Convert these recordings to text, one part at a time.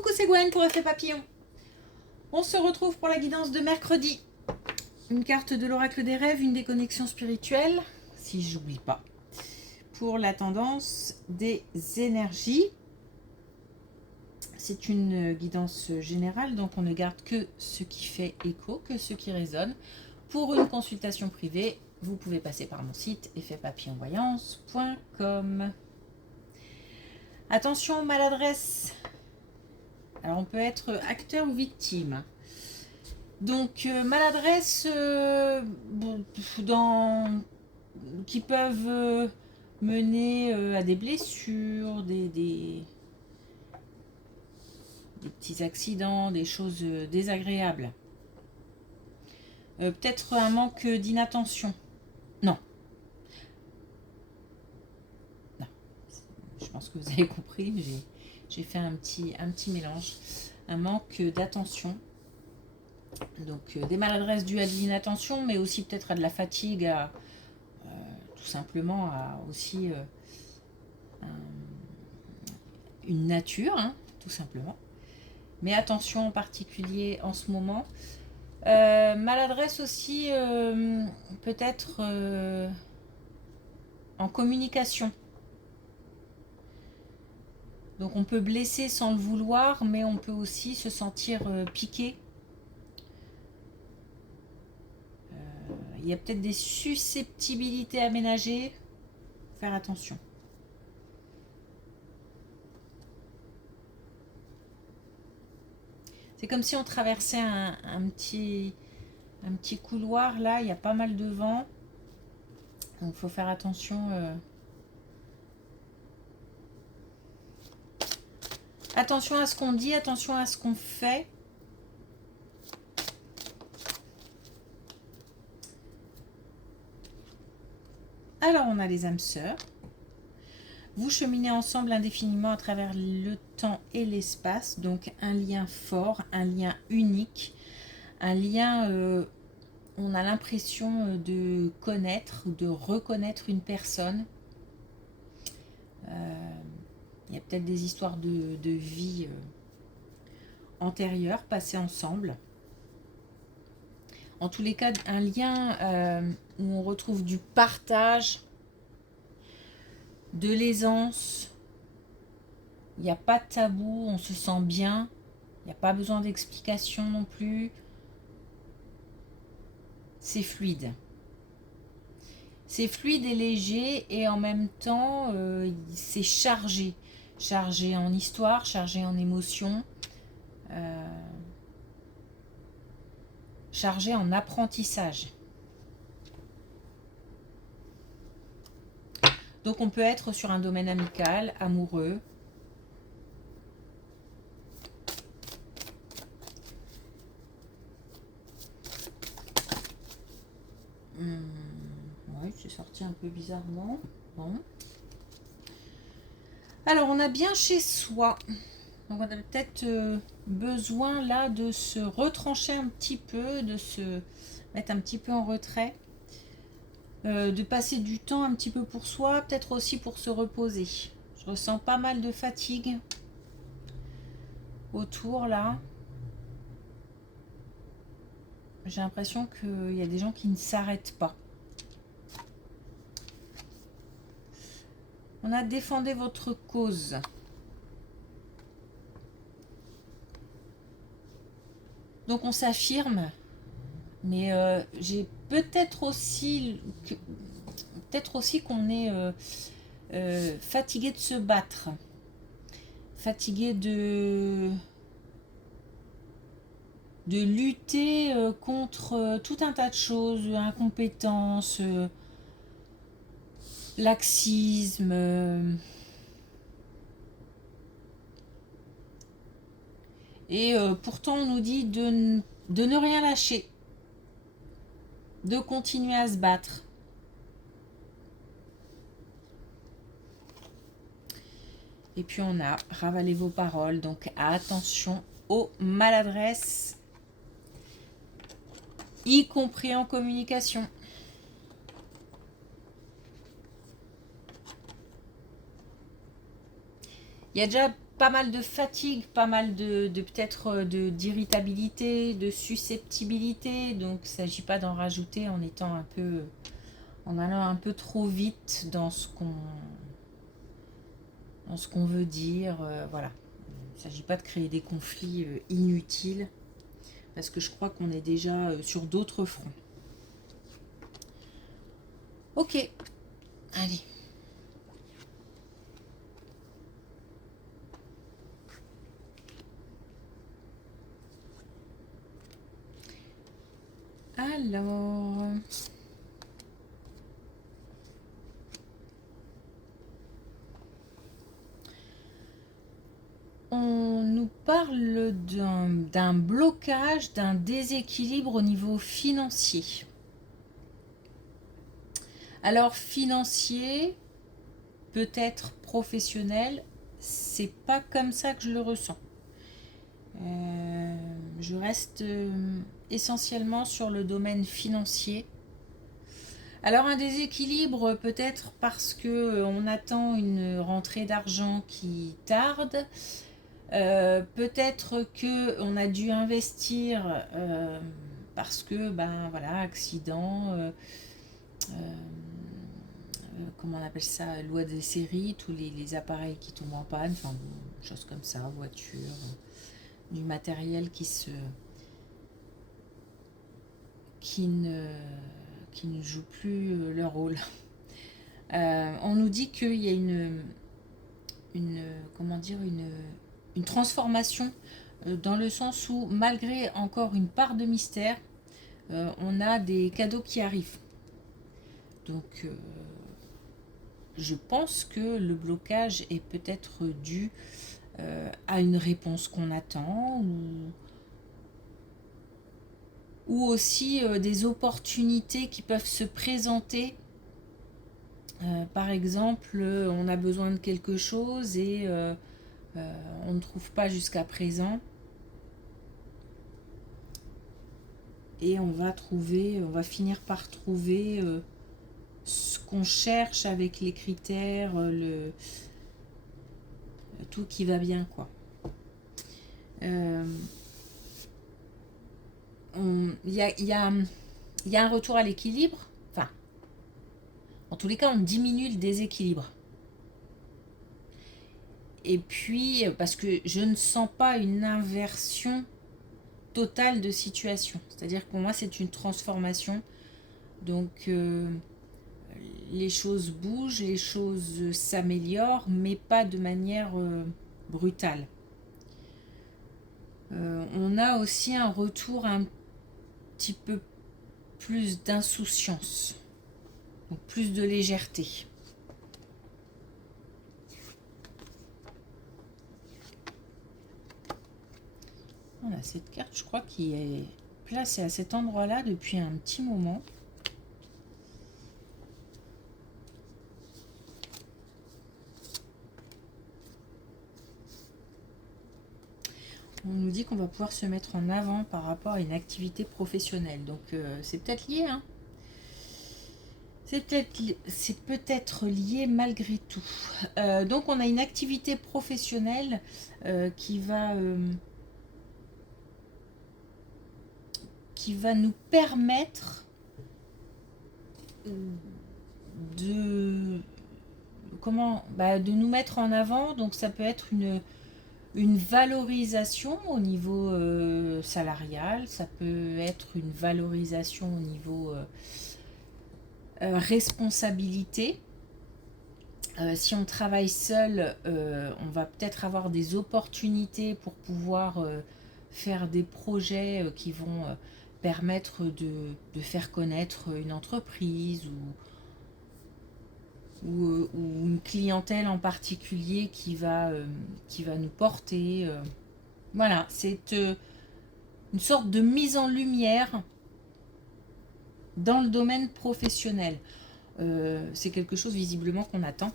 Coucou, c'est Gwen pour Effet Papillon. On se retrouve pour la guidance de mercredi. Une carte de l'oracle des rêves, une déconnexion spirituelle, si j'oublie pas. Pour la tendance des énergies. C'est une guidance générale, donc on ne garde que ce qui fait écho, que ce qui résonne. Pour une consultation privée, vous pouvez passer par mon site effetpapillonvoyance.com. Attention, maladresse. Alors on peut être acteur ou victime. Donc maladresse qui peuvent mener à des blessures, des petits accidents, des choses désagréables. Peut-être un manque d'inattention. Non. Je pense que vous avez compris, j'ai fait un petit mélange. Un manque d'attention. Donc des maladresses dues à de l'inattention, mais aussi peut-être à de la fatigue, tout simplement à aussi une nature, hein, tout simplement. Mais attention en particulier en ce moment. Maladresse aussi peut-être en communication. Donc on peut blesser sans le vouloir, mais on peut aussi se sentir piqué. Il y a peut-être des susceptibilités aménagées. Faire attention. C'est comme si on traversait un petit couloir. Là, il y a pas mal de vent. Donc il faut faire attention. Attention à ce qu'on dit, attention à ce qu'on fait. Alors, on a les âmes sœurs. Vous cheminez ensemble indéfiniment à travers le temps et l'espace. Donc, un lien fort, un lien unique. Un lien, on a l'impression de connaître, de reconnaître une personne. Il y a peut-être des histoires de vie antérieures passées ensemble. En tous les cas, un lien où on retrouve du partage, de l'aisance. Il n'y a pas de tabou, on se sent bien. Il n'y a pas besoin d'explication non plus. C'est fluide. C'est fluide et léger et en même temps, c'est chargé. Chargé en histoire, chargé en émotions. Chargé en apprentissage. Donc on peut être sur un domaine amical, amoureux. Oui, c'est sorti un peu bizarrement. Bon. Alors on a bien chez soi. Donc on a peut-être besoin là de se retrancher un petit peu, de se mettre un petit peu en retrait, de passer du temps un petit peu pour soi, peut-être aussi pour se reposer. Je ressens pas mal de fatigue autour là. J'ai l'impression qu'il y a des gens qui ne s'arrêtent pas. On a défendu votre cause. Donc on s'affirme, mais j'ai peut-être aussi qu'on est fatigué de se battre, fatigué de lutter contre tout un tas de choses, incompétence, laxisme. Et pourtant, on nous dit de ne rien lâcher, de continuer à se battre. Et puis on a ravalé vos paroles, donc attention aux maladresses, y compris en communication. Il y a déjà pas mal de fatigue, pas mal de peut-être d'irritabilité, de susceptibilité. Donc, il ne s'agit pas d'en rajouter en étant un peu, en allant un peu trop vite dans ce qu'on veut dire. Voilà. Il ne s'agit pas de créer des conflits inutiles parce que je crois qu'on est déjà sur d'autres fronts. Ok, allez. Alors, on nous parle d'un blocage, d'un déséquilibre au niveau financier. Alors, financier, peut-être professionnel, c'est pas comme ça que je le ressens. Je reste essentiellement sur le domaine financier. Alors un déséquilibre peut-être parce que on attend une rentrée d'argent qui tarde. Peut-être que on a dû investir parce que ben voilà accident. Comment on appelle ça, loi des séries, tous les appareils qui tombent en panne, enfin bon, choses comme ça, voiture, du matériel qui ne joue plus leur rôle. On nous dit qu'il y a comment dire, une transformation dans le sens où malgré encore une part de mystère, on a des cadeaux qui arrivent. Donc je pense que le blocage est peut-être dû à une réponse qu'on attend ou aussi des opportunités qui peuvent se présenter. Par exemple, on a besoin de quelque chose et on ne trouve pas jusqu'à présent. Et on va finir par trouver ce qu'on cherche avec les critères, tout qui va bien, quoi. Il y a un retour à l'équilibre. Enfin, en tous les cas, on diminue le déséquilibre. Et puis, parce que je ne sens pas une inversion totale de situation. C'est-à-dire que pour moi, c'est une transformation. Donc, les choses bougent, les choses s'améliorent, mais pas de manière brutale. On a aussi un retour un petit peu plus d'insouciance, donc plus de légèreté. Voilà, cette carte, je crois qu'il est placée à cet endroit-là depuis un petit moment. On nous dit qu'on va pouvoir se mettre en avant par rapport à une activité professionnelle. Donc c'est peut-être lié, hein. C'est peut-être lié malgré tout. Donc on a une activité professionnelle qui va nous permettre de de nous mettre en avant. Donc ça peut être une valorisation au niveau salarial, ça peut être une valorisation au niveau responsabilité. Si on travaille seul, on va peut-être avoir des opportunités pour pouvoir faire des projets qui vont permettre de faire connaître une entreprise ou une clientèle en particulier qui va nous porter. Voilà, c'est une sorte de mise en lumière dans le domaine professionnel. C'est quelque chose visiblement qu'on attend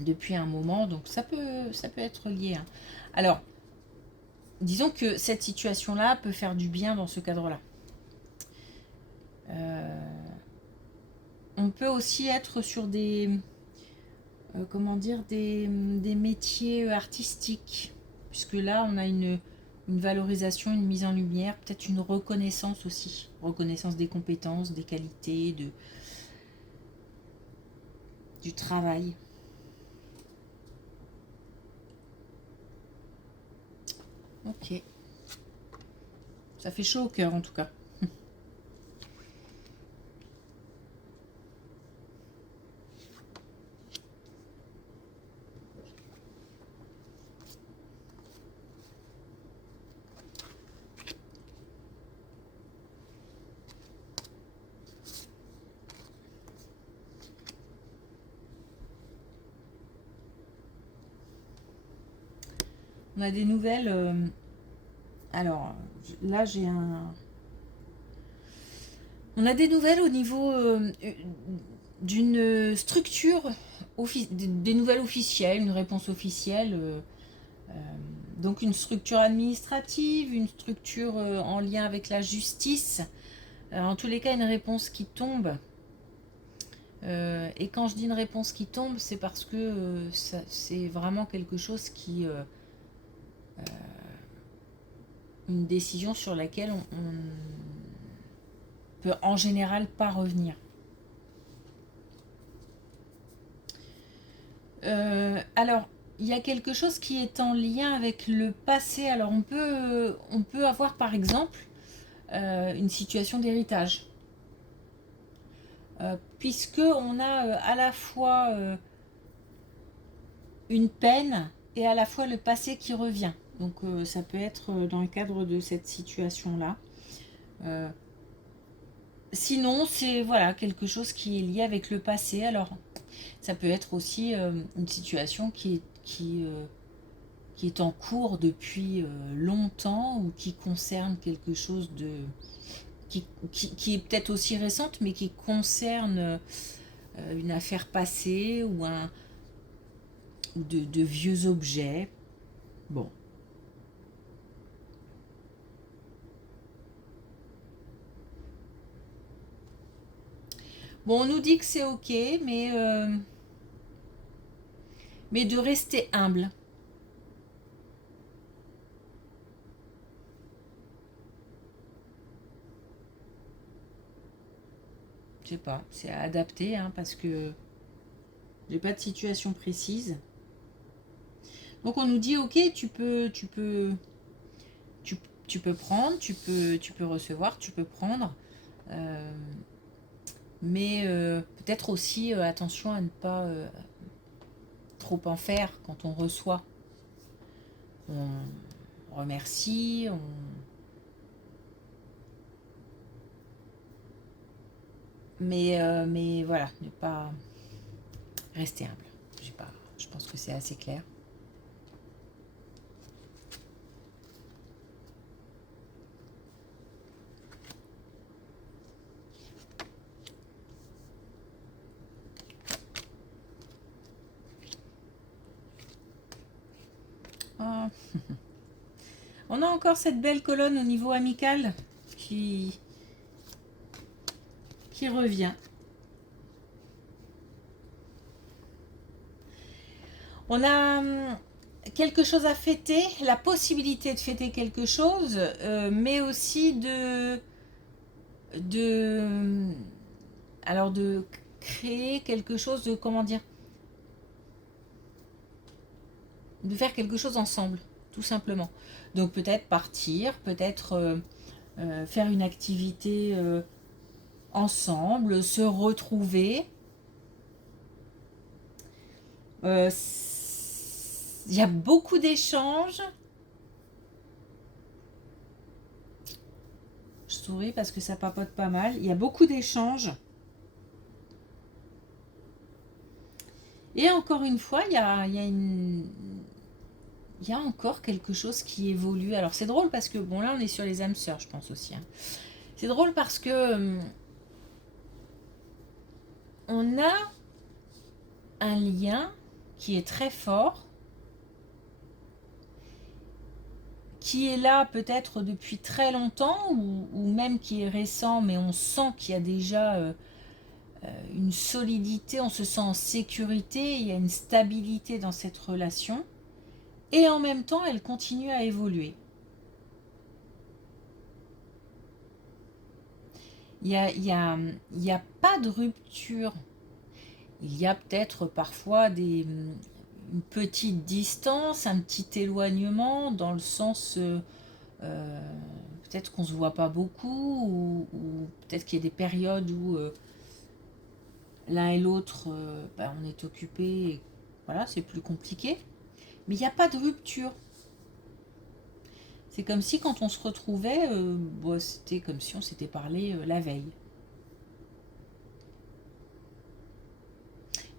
depuis un moment, donc ça peut être lié, hein. Alors, disons que cette situation-là peut faire du bien dans ce cadre-là. On peut aussi être sur des comment dire, des métiers artistiques. Puisque là, on a une valorisation, une mise en lumière, peut-être une reconnaissance aussi. Reconnaissance des compétences, des qualités, du travail. Ok. Ça fait chaud au cœur en tout cas. On a des nouvelles. Alors, là, j'ai un. On a des nouvelles au niveau d'une structure, des nouvelles officielles, une réponse officielle. Euh, donc, une structure administrative, une structure en lien avec la justice. En tous les cas, une réponse qui tombe. Et quand je dis une réponse qui tombe, c'est parce que c'est vraiment quelque chose qui. Une décision sur laquelle on peut en général pas revenir. Alors, il y a quelque chose qui est en lien avec le passé. Alors, on peut avoir par exemple une situation d'héritage. Puisque on a à la fois une peine et à la fois le passé qui revient. Donc, ça peut être dans le cadre de cette situation-là. Sinon, c'est voilà quelque chose qui est lié avec le passé. Alors, ça peut être aussi une situation qui est en cours depuis longtemps ou qui concerne quelque chose de qui est peut-être aussi récente, mais qui concerne une affaire passée ou de vieux objets. Bon. Bon, on nous dit que c'est ok, mais de rester humble. Je sais pas, c'est à adapter hein, parce que j'ai pas de situation précise. Donc on nous dit ok, tu, tu peux prendre, tu peux recevoir, tu peux prendre, euh, mais peut-être aussi attention à ne pas trop en faire quand on reçoit. On remercie, mais voilà, ne pas rester humble. Pas, je pense que c'est assez clair. Oh. On a encore cette belle colonne au niveau amical qui revient. On a quelque chose à fêter, la possibilité de fêter quelque chose, mais aussi de, alors de créer quelque chose de, comment dire, de faire quelque chose ensemble, tout simplement. Donc peut-être partir, peut-être faire une activité ensemble, se retrouver. Il y a beaucoup d'échanges. Je souris parce que ça papote pas mal. Il y a beaucoup d'échanges. Et encore une fois, il y a encore quelque chose qui évolue. Alors c'est drôle parce que, bon là on est sur les âmes sœurs je pense aussi. Hein. C'est drôle parce que on a un lien qui est très fort, qui est là peut-être depuis très longtemps ou même qui est récent, mais on sent qu'il y a déjà une solidité, on se sent en sécurité, il y a une stabilité dans cette relation. Et en même temps, elle continue à évoluer. Il y a pas de rupture. Il y a peut-être parfois une petite distance, un petit éloignement, dans le sens peut-être qu'on ne se voit pas beaucoup, ou peut-être qu'il y a des périodes où l'un et l'autre, on est occupé, et voilà, c'est plus compliqué. Mais il n'y a pas de rupture. C'est comme si quand on se retrouvait, c'était comme si on s'était parlé la veille.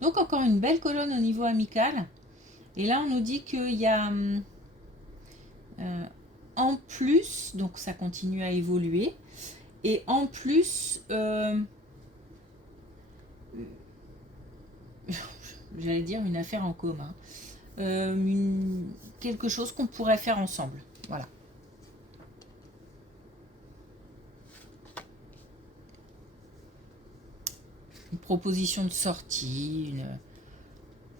Donc encore une belle colonne au niveau amical. Et là, on nous dit qu'il y a en plus, donc ça continue à évoluer, et en plus, j'allais dire une affaire en commun, quelque chose qu'on pourrait faire ensemble. Voilà. Une proposition de sortie, une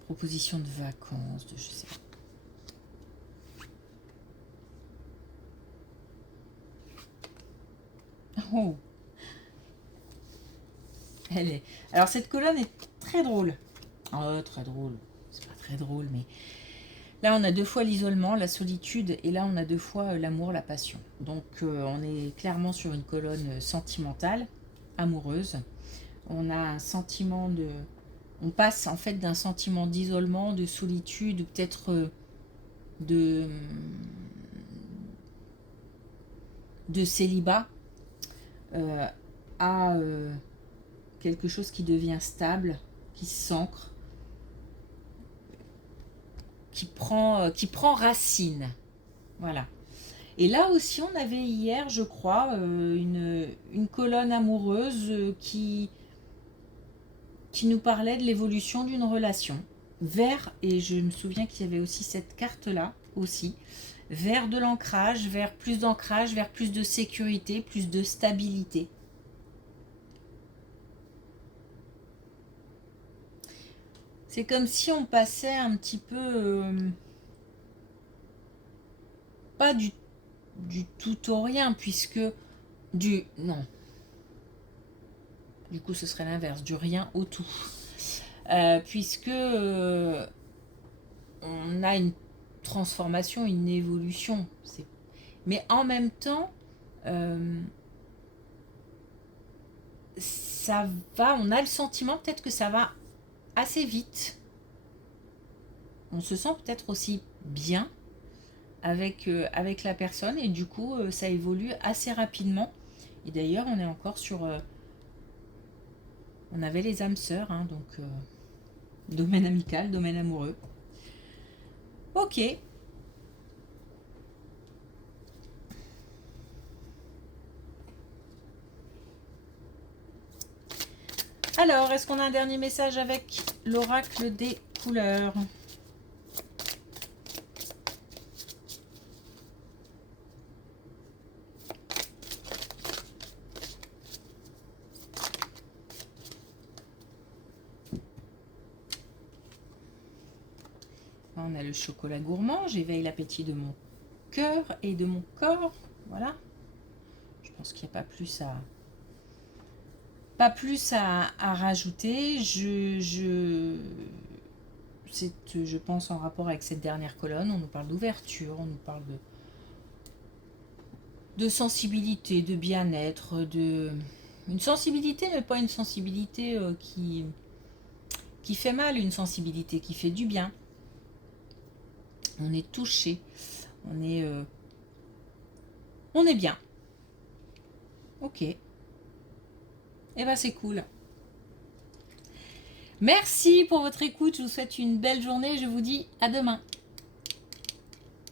proposition de vacances, je sais pas. Oh. Alors cette colonne est très drôle. Oh, très drôle. C'est pas très drôle, mais là on a 2 fois l'isolement, la solitude, et là on a 2 fois l'amour, la passion. Donc on est clairement sur une colonne sentimentale, amoureuse. On a un sentiment de... On passe en fait d'un sentiment d'isolement, de solitude, ou peut-être de célibat à quelque chose qui devient stable, qui s'ancre, qui prend racine. Voilà. Et là aussi, on avait hier, je crois, une colonne amoureuse qui nous parlait de l'évolution d'une relation vers, et je me souviens qu'il y avait aussi cette carte-là aussi, vers de l'ancrage, vers plus de sécurité, plus de stabilité. C'est comme si on passait un petit peu, pas du tout au rien, puisque non. Du coup, ce serait l'inverse, du rien au tout. Puisque on a une transformation, une évolution. Mais en même temps, ça va, on a le sentiment peut-être que ça va assez vite. On se sent peut-être aussi bien avec la personne, et du coup, ça évolue assez rapidement. Et d'ailleurs, on est encore sur... on avait les âmes sœurs, hein, donc domaine amical, domaine amoureux. Ok. Alors, est-ce qu'on a un dernier message avec l'oracle des couleurs ? On a le chocolat gourmand, j'éveille l'appétit de mon cœur et de mon corps. Voilà. Je pense qu'il n'y a pas plus à rajouter. C'est, je pense, en rapport avec cette dernière colonne. On nous parle d'ouverture, on nous parle de sensibilité, de bien-être, une sensibilité, mais pas une sensibilité qui fait mal, une sensibilité qui fait du bien. On est touché, on est bien. Ok. Eh ben c'est cool. Merci pour votre écoute, je vous souhaite une belle journée, je vous dis à demain.